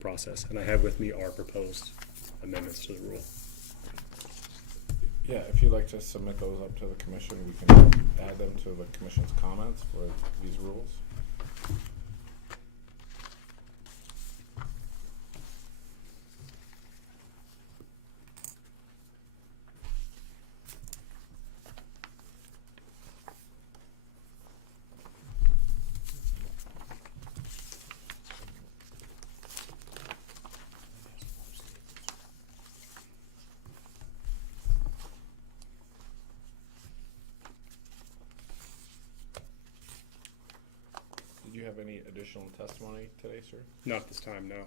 process. And I have with me our proposed amendments to the rule. Yeah, if you'd like to submit those up to the commission, we can add them to the commission's comments for these rules. Did you have any additional testimony today, sir? Not this time, no.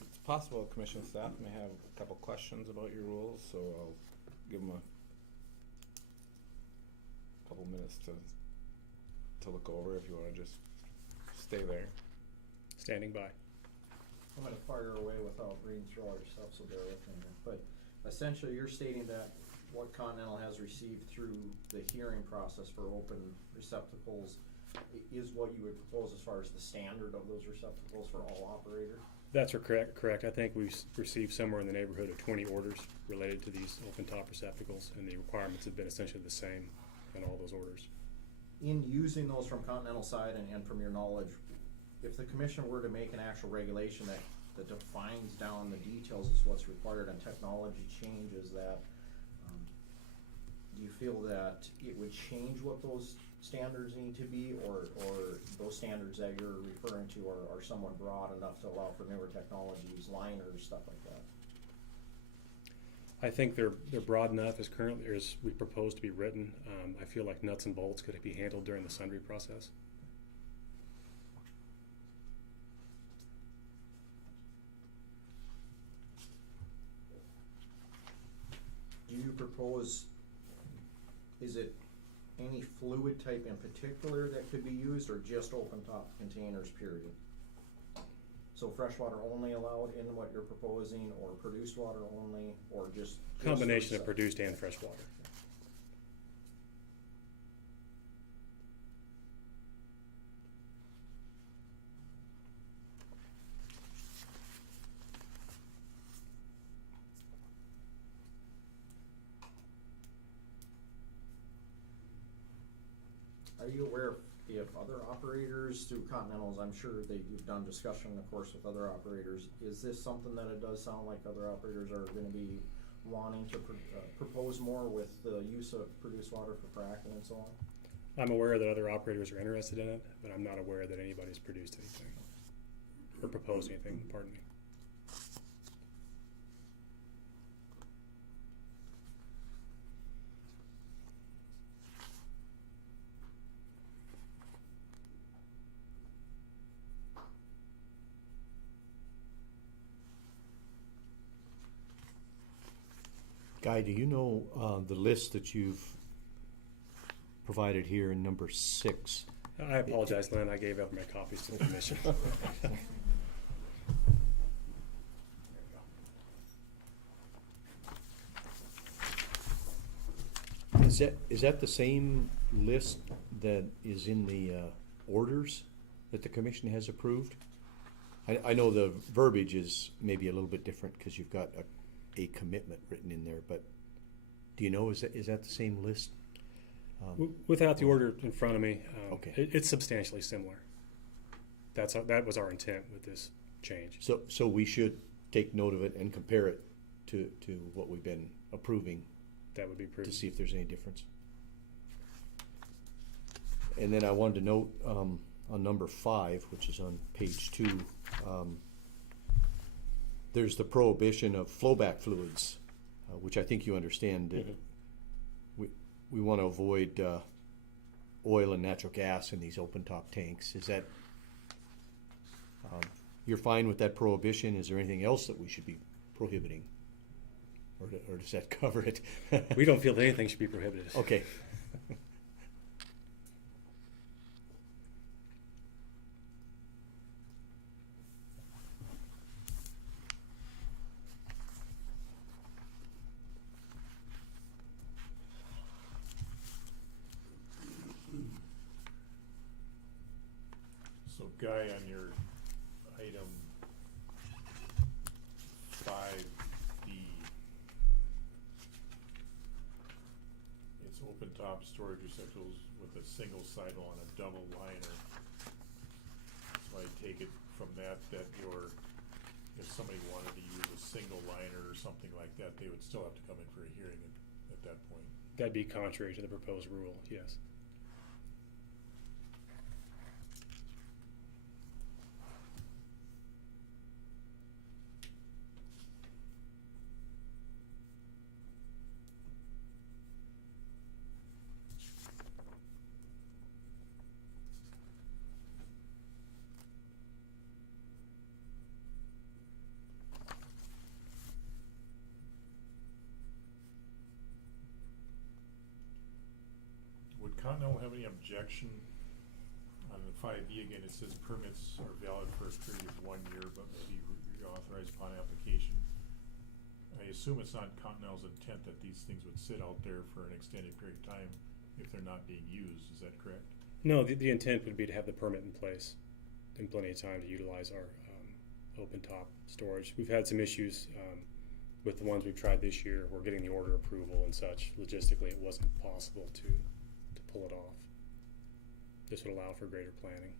It's possible commission staff may have a couple questions about your rules, so I'll give them a couple minutes to look over if you want to just stay there. Standing by. I'm going to fire away without reading through all your stuff, so bear with me here. But essentially, you're stating that what Continental has received through the hearing process for open receptacles is what you would propose as far as the standard of those receptacles for all operators? That's correct. I think we've received somewhere in the neighborhood of 20 orders related to these open top receptacles, and the requirements have been essentially the same in all those orders. In using those from Continental side and from your knowledge, if the commission were to make an actual regulation that defines down the details as what's required and technology changes that, do you feel that it would change what those standards need to be, or those standards that you're referring to are somewhat broad enough to allow for newer technologies, liners, stuff like that? I think they're broad enough as currently as we propose to be written. I feel like nuts and bolts could be handled during the sundry process. Do you propose, is it any fluid type in particular that could be used, or just open top containers, period? So freshwater only allowed in what you're proposing, or produced water only, or just Combination of produced and fresh water. Are you aware if other operators through Continentals, I'm sure that you've done discussion, of course, with other operators, is this something that it does sound like other operators are going to be wanting to propose more with the use of produced water for fracking and so on? I'm aware that other operators are interested in it, but I'm not aware that anybody's produced anything or proposed anything, pardon me. Guy, do you know the list that you've provided here in number 6? I apologize, Lynn. I gave up my copies to the commission. Is that the same list that is in the orders that the commission has approved? I know the verbiage is maybe a little bit different because you've got a commitment written in there, but do you know, is that the same list? Without the order in front of me, Okay. it's substantially similar. That was our intent with this change. So we should take note of it and compare it to what we've been approving That would be to prudent. see if there's any difference. And then I wanted to note on number 5, which is on page 2, there's the prohibition of flowback fluids, which I think you understand. Mm-hmm. We want to avoid oil and natural gas in these open top tanks. Is that you're fine with that prohibition? Is there anything else that we should be prohibiting, or does that cover it? We don't feel that anything should be prohibited. Okay. So Guy, on your item storage receptacles with a single sidle on a double liner. So I take it from that if somebody wanted to use a single liner or something like that, they would still have to come in for a hearing at that point. That'd be contrary to the proposed rule, yes. Would Continental have any objection on the 5E again? It says permits are valid for a period of 1 year, but may be reauthorized upon application. I assume it's not Continental's intent that these things would sit out there for an extended period of time if they're not being used. Is that correct? No, the intent would be to have the permit in place and plenty of time to utilize our open top storage. We've had some issues with the ones we've tried this year. We're getting the order approval and such. Logistically, it wasn't possible to pull it off. This would allow for greater planning.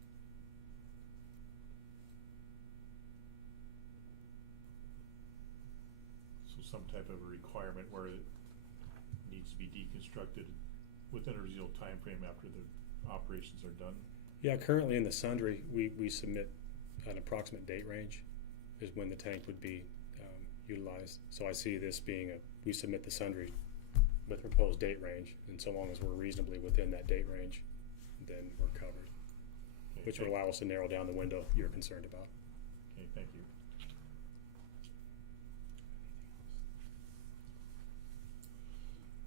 So some type of a requirement where it needs to be deconstructed within a reasonable time frame after the operations are done? Yeah, currently in the sundry, we submit an approximate date range is when the tank would be utilized. So I see this being we submit the sundry with proposed date range, and so long as we're reasonably within that date range, then we're covered, Okay, which would allow us to narrow down the window you're concerned about. Okay, thank you.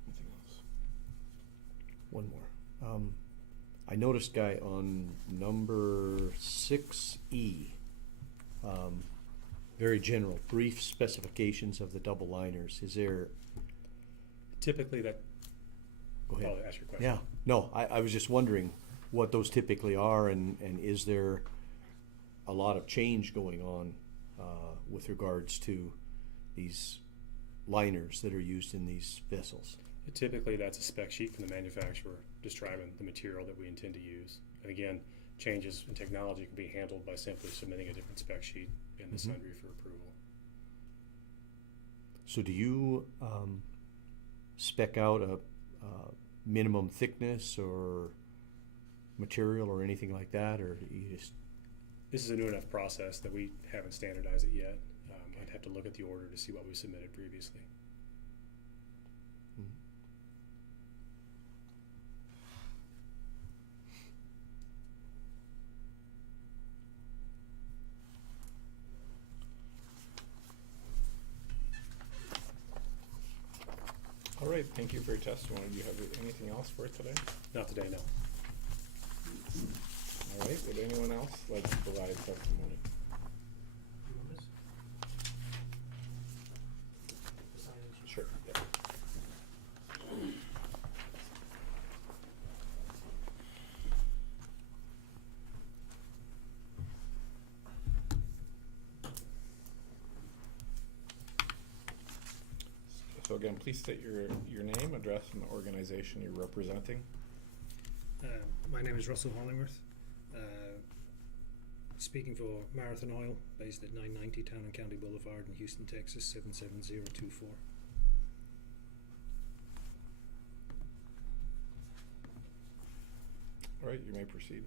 Anything else? One more. I noticed, Guy, on number 6E, very general, brief specifications of the double liners. Is there, Typically that, go ahead. I'll ask your question. Yeah, no, I was just wondering what those typically are, and is there a lot of change going on with regards to these liners that are used in these vessels? Typically that's a spec sheet from the manufacturer describing the material that we intend to use. And again, changes in technology can be handled by simply submitting a different spec sheet in the sundry for approval. So do you spec out a minimum thickness or material or anything like that, or do you just? This is a new enough process that we haven't standardized it yet. I'd have to look at the order to see what we submitted previously. All right, thank you for your testimony. Do you have anything else for today? Not today, no. All right, would anyone else like to provide testimony? Sure. Yeah. So again, please state your name, address, and the organization you're representing. My name is Russell Hollingworth, speaking for Marathon Oil, based at 990 Town and County Boulevard in Houston, Texas, 77024. All right, you may proceed.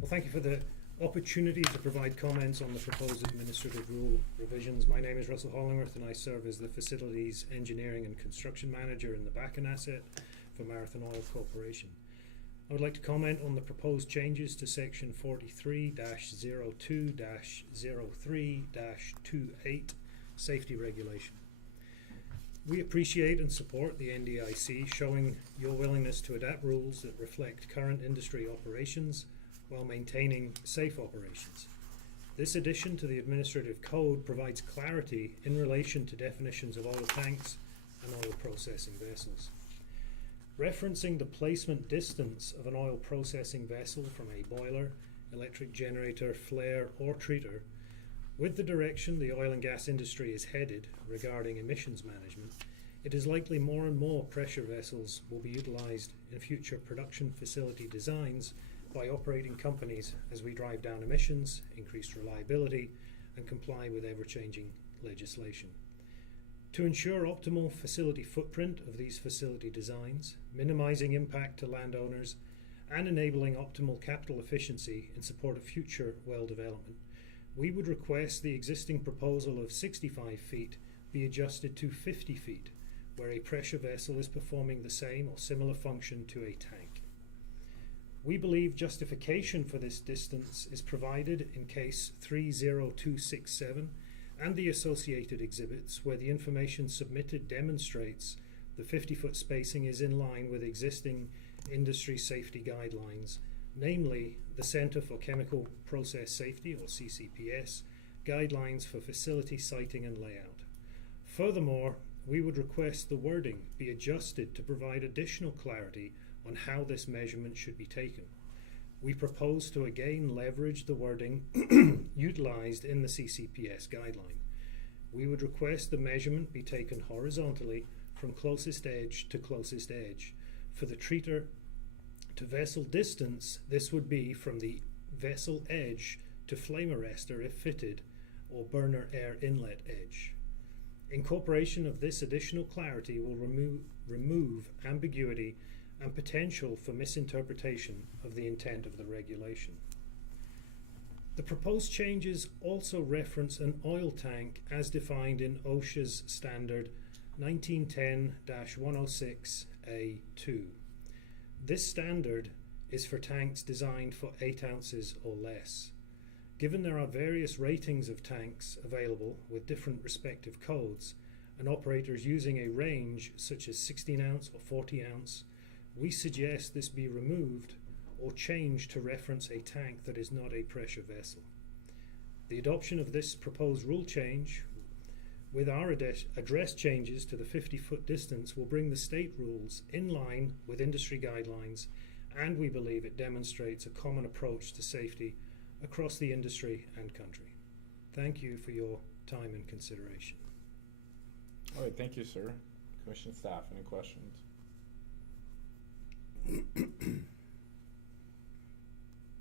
Well, thank you for the opportunity to provide comments on the proposed administrative rule revisions. My name is Russell Hollingworth, and I serve as the Facilities Engineering and Construction Manager in the Bakken asset for Marathon Oil Corporation. I would like to comment on the proposed changes to section 43-02-03-28 safety regulation. We appreciate and support the NDIC showing your willingness to adapt rules that reflect current industry operations while maintaining safe operations. This addition to the administrative code provides clarity in relation to definitions of oil tanks and oil processing vessels. Referencing the placement distance of an oil processing vessel from a boiler, electric generator, flare, or treater, with the direction the oil and gas industry is headed regarding emissions management, it is likely more and more pressure vessels will be utilised in future production facility designs by operating companies as we drive down emissions, increase reliability, and comply with ever-changing legislation. To ensure optimal facility footprint of these facility designs, minimising impact to landowners, and enabling optimal capital efficiency in support of future well development, we would request the existing proposal of 65 feet be adjusted to 50 feet, where a pressure vessel is performing the same or similar function to a tank. We believe justification for this distance is provided in case 30267 and the associated exhibits, where the information submitted demonstrates the 50-foot spacing is in line with existing industry safety guidelines, namely the Centre for Chemical Process Safety, or CCPS, guidelines for facility siting and layout. Furthermore, we would request the wording be adjusted to provide additional clarity on how this measurement should be taken. We propose to again leverage the wording utilized in the CCPS guideline. We would request the measurement be taken horizontally from closest edge to closest edge. For the treater to vessel distance, this would be from the vessel edge to flame arrestor if fitted, or burner air inlet edge. Incorporation of this additional clarity will remove ambiguity and potential for misinterpretation of the intent of the regulation. The proposed changes also reference an oil tank as defined in OSHA's standard 1910-106A2. This standard is for tanks designed for 8 ounces or less. Given there are various ratings of tanks available with different respective codes, and operators using a range such as 16 ounce or 40 ounce, we suggest this be removed or changed to reference a tank that is not a pressure vessel. The adoption of this proposed rule change with our address changes to the 50-foot distance will bring the state rules in line with industry guidelines, and we believe it demonstrates a common approach to safety across the industry and country. Thank you for your time and consideration. All right, thank you, sir. Commission staff, any questions?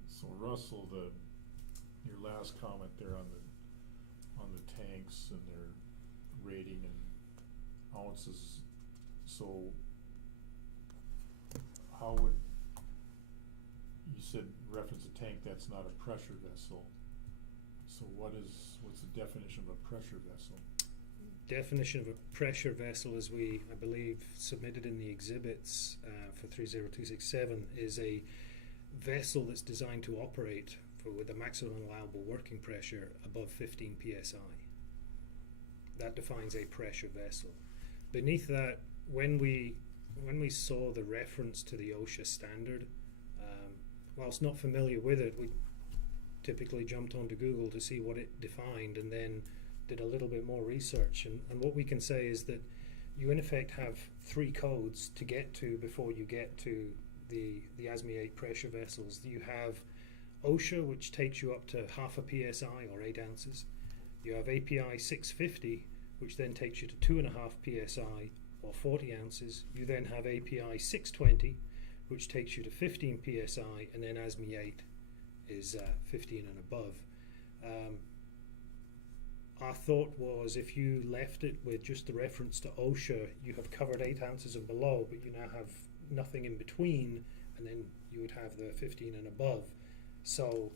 So Russell, your last comment there on the tanks and their rating and ounces, so how would, you said reference a tank that's not a pressure vessel, so what's the definition of a pressure vessel? Definition of a pressure vessel, as we, I believe, submitted in the exhibits for 30267, is a vessel that's designed to operate with a maximum allowable working pressure above 15 psi. That defines a pressure vessel. Beneath that, when we saw the reference to the OSHA standard, whilst not familiar with it, we typically jumped onto Google to see what it defined, and then did a little bit more research, and what we can say is that you in effect have 3 codes to get to before you get to the ASME 8 pressure vessels. You have OSHA, which takes you up to half a psi or 8 ounces. You have API 650, which then takes you to 2.5 psi or 40 ounces. You then have API 620, which takes you to 15 psi, and then ASME 8 is 15 and above. Our thought was, if you left it with just the reference to OSHA, you have covered 8 ounces and below, but you now have nothing in between, and then you would have the 15 and above. So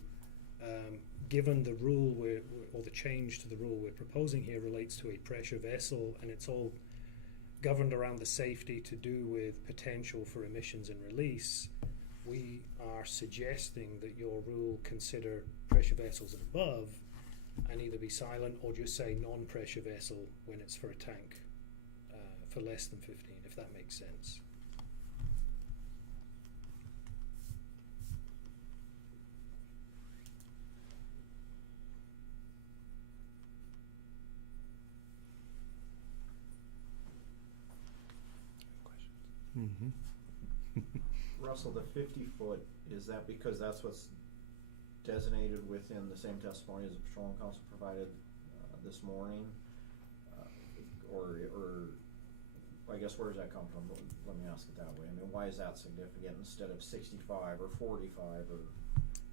given the rule or the change to the rule we're proposing here relates to a pressure vessel, and it's all governed around the safety to do with potential for emissions and release, we are suggesting that your rule consider pressure vessels and above, and either be silent or just say non-pressure vessel when it's for a tank for less than 15, if that makes sense. Mm-hmm. Russell, the 50-foot, is that because that's what's designated within the same testimony as the Petroleum Council provided this morning? Or I guess where does that come from? Let me ask it that way. I mean, why is that significant instead of 65 or 45 or?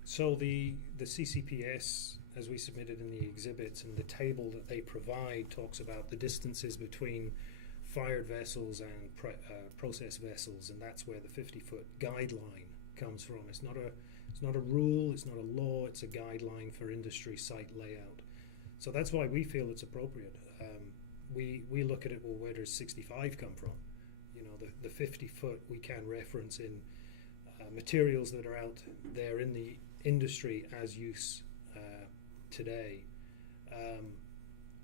So the CCPS, as we submitted in the exhibits, and the table that they provide talks about the distances between fired vessels and process vessels, and that's where the 50-foot guideline comes from. It's not a rule, it's not a law, it's a guideline for industry site layout. So that's why we feel it's appropriate. We look at it, well, where does 65 come from? You know, the 50-foot we can reference in materials that are out there in the industry as use today.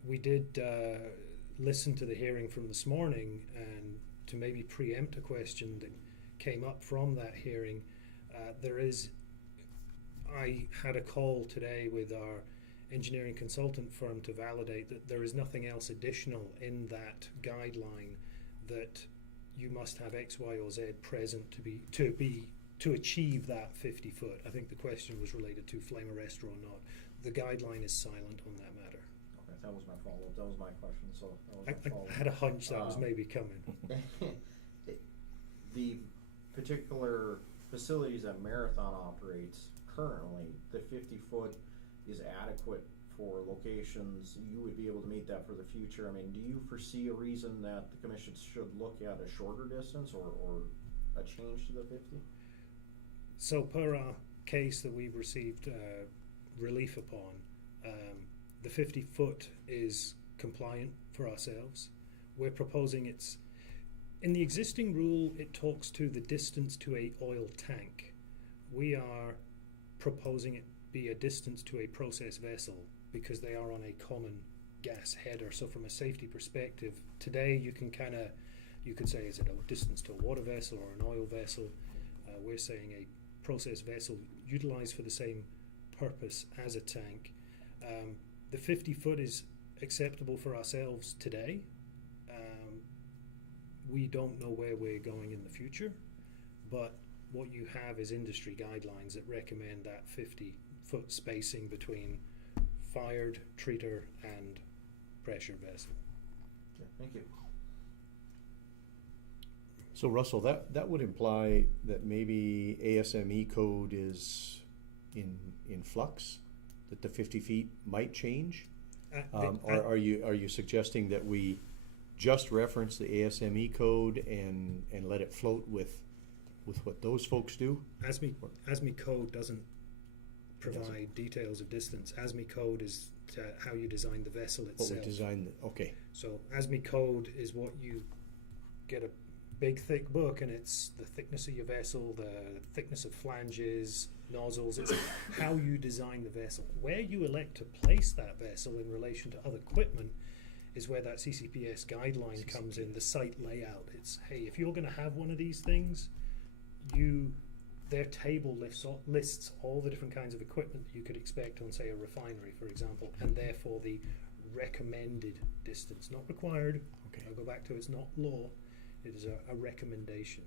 We did listen to the hearing from this morning, and to maybe preempt a question that came up from that hearing, I had a call today with our engineering consultant firm to validate that there is nothing else additional in that guideline that you must have X, Y, or Z present to achieve that 50 foot. I think the question was related to flame arrestor or not. The guideline is silent on that matter. Okay, that was my follow-up. That was my question. So that was my I follow-up. had a hunch that was maybe coming. The particular facilities that Marathon operates currently, the 50-foot is adequate for locations. You would be able to meet that for the future. I mean, do you foresee a reason that the commission should look at a shorter distance or a change to the 50? So per our case that we've received relief upon, the 50 foot is compliant for ourselves. We're proposing it's in the existing rule, it talks to the distance to a oil tank. We are proposing it be a distance to a process vessel because they are on a common gas header. So from a safety perspective, today you could say, is it a distance to a water vessel or an oil vessel? We're saying a process vessel utilized for the same purpose as a tank. The 50 foot is acceptable for ourselves today. We don't know where we're going in the future, but what you have is industry guidelines that recommend that 50 foot spacing between fired, treater, and pressure vessel. Yeah, thank you. So Russell, that would imply that maybe ASME code is in flux, that the 50 feet might change? Or are you suggesting that we just reference the ASME code and let it float with what those folks do? ASME code doesn't provide details of distance. ASME code is how you design the vessel itself. What we design, okay. So ASME code is what you get a big thick book, and it's the thickness of your vessel, the thickness of flanges, nozzles. It's how you design the vessel. Where you elect to place that vessel in relation to other equipment is where that CCPS guideline comes in, the site layout. It's, hey, if you're going to have one of these things, their table lists all the different kinds of equipment that you could expect on, say, a refinery, for example, and therefore the recommended distance, not required. Okay. I'll go back to it's not law, it is a recommendation.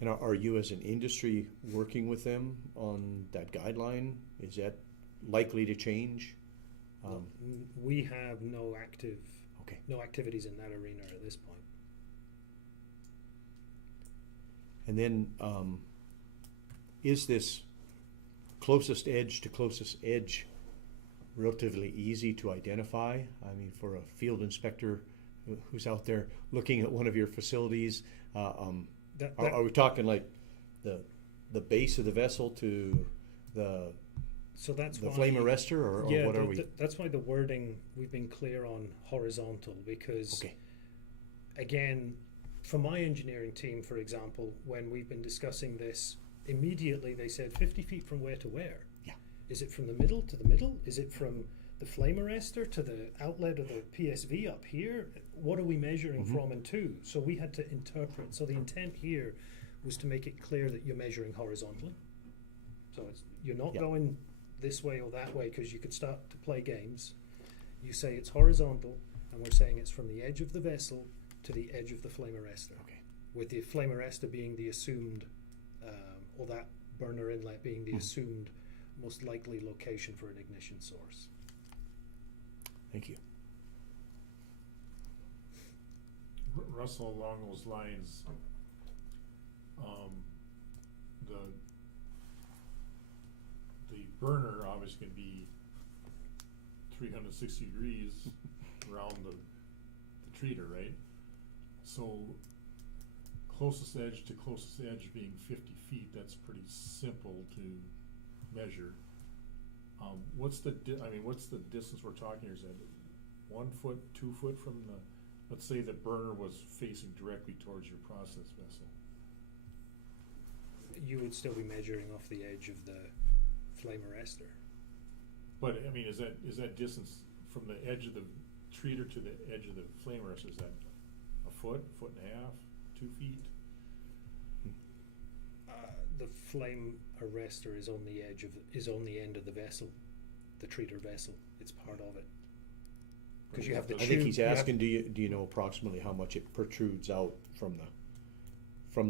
And are you as an industry working with them on that guideline? Is that likely to change? We have no activities in that arena at this point. And then, is this closest edge to closest edge relatively easy to identify? I mean, for a field inspector who's out there looking at one of your facilities, are we talking like the base of the vessel to the flame arrestor, or what are we? That's why the wording, we've been clear on horizontal, because again, for my engineering team, for example, when we've been discussing this, immediately they said 50 feet from where to where? Yeah. Is it from the middle to the middle? Is it from the flame arrestor to the outlet of the PSV up here? What are we measuring from and to? So we had to interpret. So the intent here was to make it clear that you're measuring horizontally. So you're not going this way or that way, because you could start to play games. You say it's horizontal, and we're saying it's from the edge of the vessel to the edge of the flame arrestor. Okay. With the flame arrestor being the assumed, or that burner inlet being the assumed most likely location for an ignition source. Thank you. Russell, along those lines, the burner obviously can be 360 degrees around the treater, right? So closest edge to closest edge being 50 feet, that's pretty simple to measure. What's the what's the distance we're talking here? Is that 1 foot, 2 foot from the, let's say the burner was facing directly towards your process vessel? You would still be measuring off the edge of the flame arrestor. But I mean, is that distance from the edge of the treater to the edge of the flame arrestor, is that a foot and a half, 2 feet? The flame arrestor is on the end of the vessel, the treater vessel. It's part of it. Because you have the I think he's tube- you have- asking, do you know approximately how much it protrudes out from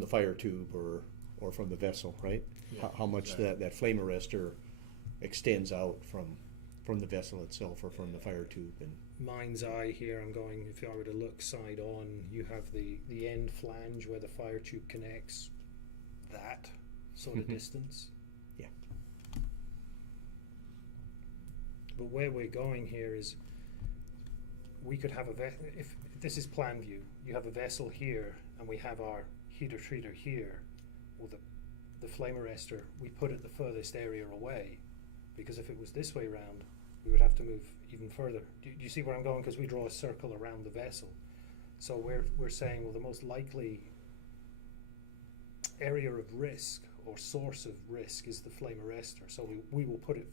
the fire tube or from the vessel, right? Yeah, How much exactly. that flame arrestor extends out from the vessel itself or from the fire tube, and mind's eye here, I'm going, if I were to look side on, you have the end flange where the fire tube connects, that sort of Mhm. distance. Yeah. But where we're going here is, we could have if this is plan view, you have a vessel here and we have our heater treater here, well the flame arrestor, we put it the furthest area away, because if it was this way round, we would have to move even further. Do you see where I'm going? Because we draw a circle around the vessel. So we're saying, well, the most likely area of risk or source of risk is the flame arrestor. So we will put it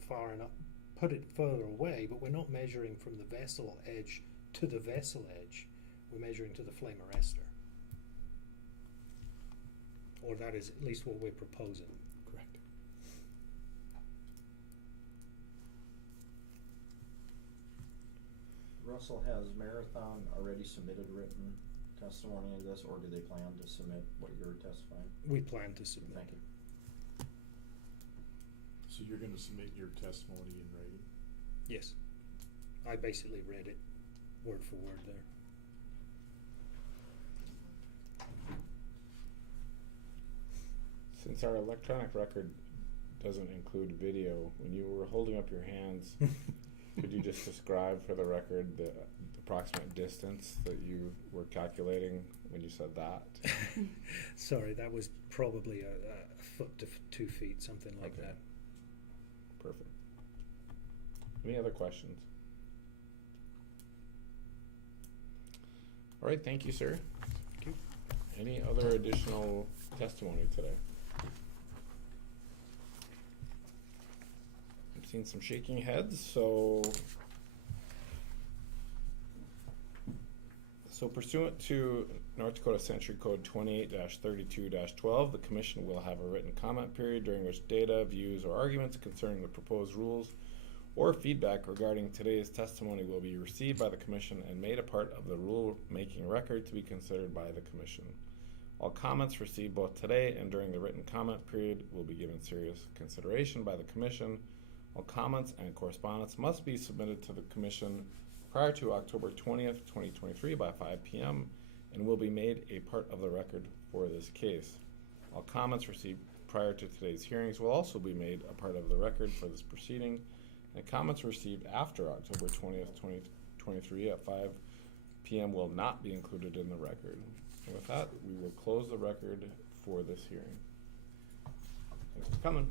further away, but we're not measuring from the vessel edge to the vessel edge. We're measuring to the flame arrestor. Or that is at least what we're proposing. correct. Russell, has Marathon already submitted written testimony into this, or do they plan to submit what you're testifying? We plan to submit. Thank you. So you're gonna submit your testimony in writing? Yes. I basically read it word for word there. Since our electronic record doesn't include video, when you were holding up your hands, could you just describe for the record the approximate distance that you were calculating when you said that? Sorry, that was probably a foot to 2 feet, something like Okay. that. Perfect. Any other questions? All right, thank you, sir. Thank you. Any other additional testimony today? I'm seeing some shaking heads, so pursuant to North Dakota Century Code 28-32-12, the commission will have a written comment period during which data, views, or arguments concerning the proposed rules or feedback regarding today's testimony will be received by the commission and made a part of the rule-making record to be considered by the commission. All comments received both today and during the written comment period will be given serious consideration by the commission. All comments and correspondence must be submitted to the commission prior to October 20th, 2023 by 5 p.m. and will be made a part of the record for this case. All comments received prior to today's hearings will also be made a part of the record for this proceeding, and comments received after October 20th, 2023 at 5 p.m. will not be included in the record. And with that, we will close the record for this hearing. Thanks for coming.